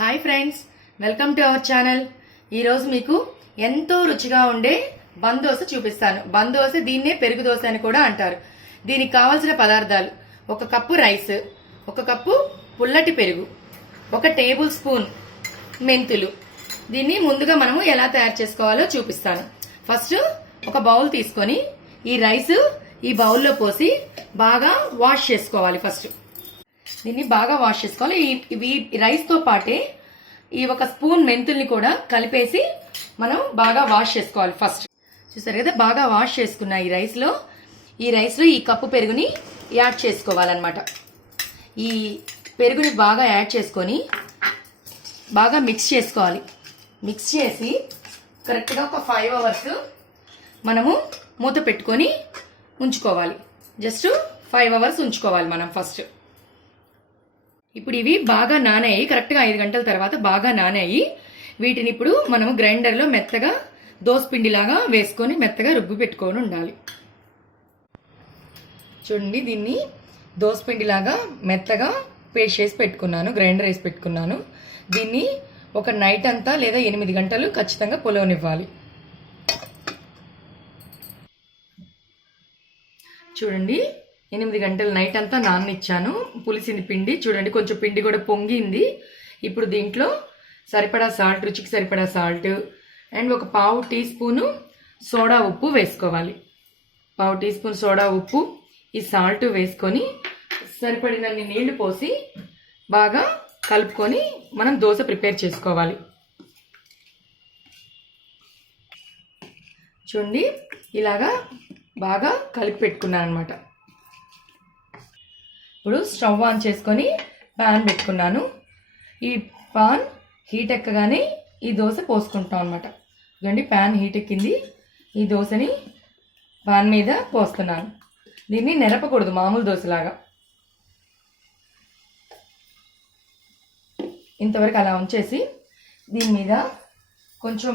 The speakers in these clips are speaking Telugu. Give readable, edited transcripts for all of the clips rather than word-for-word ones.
Hi friends, welcome to our channel. ఈరోజు మీకు ఎంతో రుచిగా ఉండే బన్ దోశ చూపిస్తాను. బన్ దోశ దీన్నే పెరుగు దోశ అని కూడా అంటారు. దీనికి కావాల్సిన పదార్థాలు: 1 కప్పు రైస్, 1 కప్పు పుల్లటి పెరుగు, 1 టేబుల్ స్పూన్ మెంతులు. దీన్ని ముందుగా మనము ఎలా తయారు చేసుకోవాలో చూపిస్తాను. ఫస్ట్ ఒక బౌల్ తీసుకొని ఈ రైస్ ఈ బౌల్లో పోసి బాగా వాష్ చేసుకోవాలి. ఫస్ట్ దీన్ని బాగా వాష్ చేసుకోవాలి. ఇవి రైస్ తో పాటే ఈ 1 స్పూన్ మెంతుల్ని కూడా కలిపేసి మనం బాగా వాష్ చేసుకోవాలి. ఫస్ట్ చూసారు కదా, బాగా వాష్ చేసుకున్న ఈ రైస్ లో ఈ కప్పు పెరుగుని యాడ్ చేసుకోవాలన్నమాట. ఈ పెరుగుని బాగా యాడ్ చేసుకొని బాగా మిక్స్ చేసుకోవాలి. మిక్స్ చేసి కరెక్ట్గా ఒక 5 అవర్స్ మనము మూత పెట్టుకొని ఉంచుకోవాలి. జస్ట్ 5 అవర్స్ ఉంచుకోవాలి మనం ఫస్ట్. ఇప్పుడు ఇవి బాగా నానాయి, కరెక్ట్గా 5 గంటల తర్వాత బాగా నానాయి. వీటిని ఇప్పుడు మనము గ్రైండర్లో మెత్తగా దోసపిండిలాగా వేసుకొని మెత్తగా రుబ్బు పెట్టుకొని ఉండాలి. చూడండి, దీన్ని దోసపిండిలాగా మెత్తగా పేస్ట్ చేసి పెట్టుకున్నాను, గ్రైండర్ వేసి పెట్టుకున్నాను. దీన్ని ఒక నైట్ అంతా లేదా 8 గంటలు ఖచ్చితంగా పులవనివ్వాలి. చూడండి, 8 గంటలు నైట్ అంతా నాననిచ్చాను. పులిసింది పిండి. చూడండి, కొంచెం పిండి కూడా పొంగింది. ఇప్పుడు దీంట్లో సరిపడా సాల్ట్, రుచికి సరిపడా సాల్ట్ అండ్ ఒక 1/2 టీ స్పూను సోడా ఉప్పు వేసుకోవాలి. 1/2 టీ స్పూన్ సోడా ఉప్పు, ఈ సాల్ట్ వేసుకొని సరిపడినన్ని నీళ్లు పోసి బాగా కలుపుకొని మనం దోశ ప్రిపేర్ చేసుకోవాలి. చూడండి, ఇలాగా బాగా కలిపి పెట్టుకున్నాను అనమాట. ఇప్పుడు స్టవ్ ఆన్ చేసుకొని పాన్ పెట్టుకున్నాను. ఈ పాన్ హీట్ ఎక్కగానే ఈ దోశ పోసుకుంటాం అనమాట. చూడండి, పాన్ హీట్ ఎక్కింది. ఈ దోశని పాన్ మీద పోస్తున్నాను. దీన్ని నెరపకూడదు, మామూలు దోశలాగా. ఇంతవరకు అలా ఉంచేసి దీని మీద కొంచెం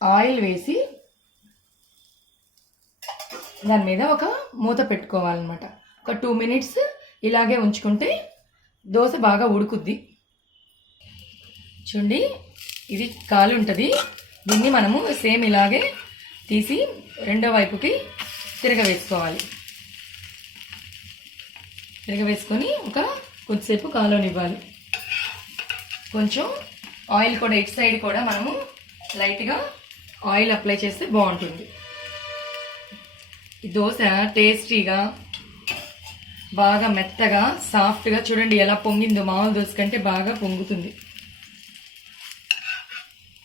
ఆయిల్ వేసి దాని మీద ఒక మూత పెట్టుకోవాలన్నమాట. ఒక 2 మినిట్స్ ఇలాగే ఉంచుకుంటే దోశ బాగా ఉడుకుద్ది. చూడండి, ఇది కాలు ఉంటుంది. దీన్ని మనము సేమ్ ఇలాగే తీసి రెండో వైపుకి తిరగవేసుకోవాలి. తిరగవేసుకొని ఒక కొద్దిసేపు కాలనివ్వాలి. కొంచెం ఆయిల్ కూడా ఇటు సైడ్ కూడా మనము లైట్గా ఆయిల్ అప్లై చేస్తే బాగుంటుంది. ఈ దోశ టేస్టీగా బాగా మెత్తగా సాఫ్ట్గా, చూడండి ఎలా పొంగిందో, మామూలు దోశ కంటే బాగా పొంగుతుంది.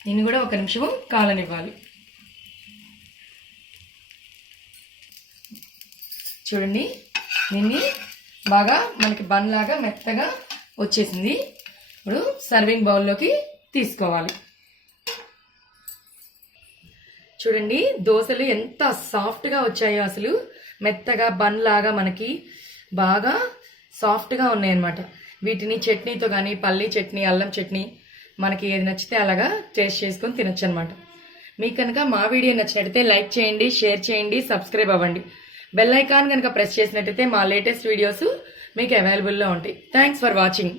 దీన్ని కూడా 1 నిమిషం కాలనివ్వాలి. చూడండి, దీన్ని బాగా మనకి బన్ లాగా మెత్తగా వచ్చేసింది. ఇప్పుడు సర్వింగ్ బౌల్లోకి తీసుకోవాలి. చూడండి, దోశలు ఎంత సాఫ్ట్గా వచ్చాయో, అసలు మెత్తగా బన్ లాగా మనకి బాగా సాఫ్ట్గా ఉన్నాయన్నమాట. వీటిని చట్నీతో కానీ, పల్లీ చట్నీ, అల్లం చట్నీ, మనకి ఏది నచ్చితే అలాగా టేస్ట్ చేసుకొని తినొచ్చు అనమాట. మీకు కనుక మా వీడియో నచ్చినట్టయితే లైక్ చేయండి, షేర్ చేయండి, సబ్స్క్రైబ్ అవ్వండి. బెల్ ఐకాన్ కనుక ప్రెస్ చేసినట్టయితే మా లేటెస్ట్ వీడియోస్ మీకు అవైలబుల్లో ఉంటాయి. Thanks for watching.